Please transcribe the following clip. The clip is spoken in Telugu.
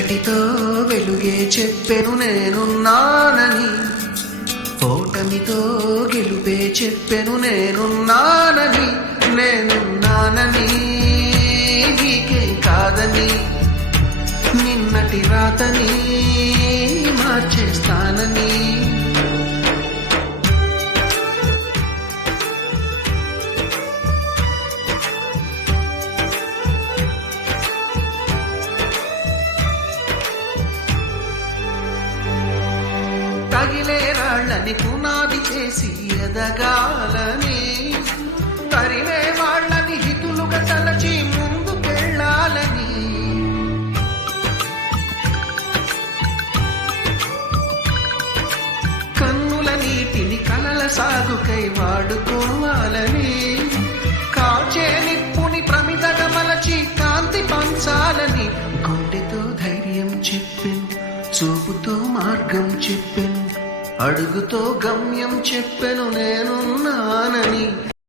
చీకటితో వెలుగే చెప్పెను నేనున్నానని, ఓటమితో గెలుపే చెప్పెను నేనున్నానని. నేనున్నానని నీకే కాదని, నిన్నటి రాతని మార్చేస్తానని. తగిలే రాళ్ళని పునాది చేసి ఎదగాలని, తరిమే వాళ్ళని హితులుగా తలచి ముందుకెళ్ళాలని. కన్నుల నీటిని కలల సాగుకై వాడుకోవాలని, కాచే నిప్పుని ప్రమిదగా మలచి కాంతి పంచాలని. గుండెతో ధైర్యం చెప్పెను, చూపుతో మార్గం చెప్పెను, అడుగుతో గమ్యం చెప్పెను నేనున్నానని.